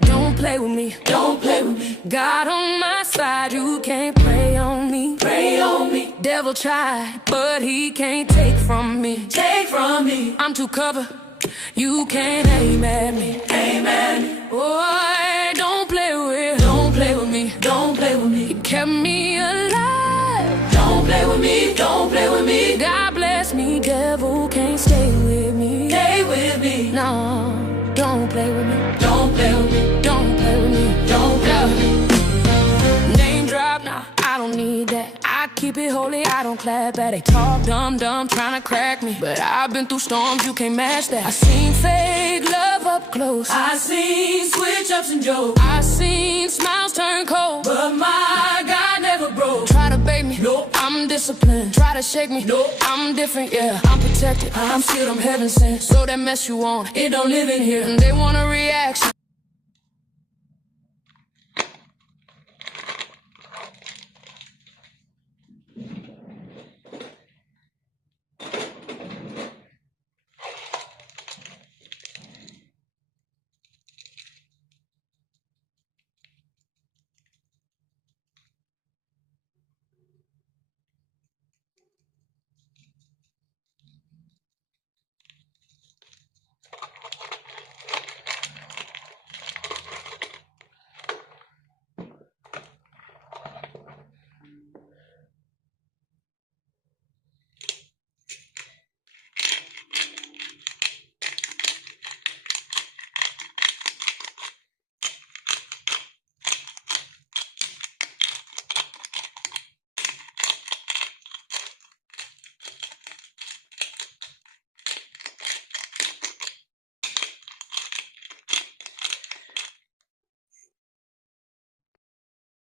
Don't play with me, don't play with me. God on my side, you can't prey on me, prey on me. Devil tried, but he can't take from me, take from me. I'm too covered, you can't aim at me, aim at me. Boy, don't play with me, don't play with me. You kept me alive. Don't play with me, don't play with me. God bless me, devil can't stay with me, stay with me. No, don't play with me, don't play with me, don't play with me, don't play with me. Name drop, nah, I don't need that. I keep it holy, I don't clap at. They talk dumb, trying to crack me, but I've been through storms, you can't match that. I seen fake love up close, I seen switch-ups and jokes, I seen smiles turn cold, but my God never broke. Try to bait me, nope, I'm disciplined. Try to shake me, nope, I'm different, yeah. I'm protected, I'm sealed, I'm heaven sent. So that mess you want, it don't live in here. And they want a reaction,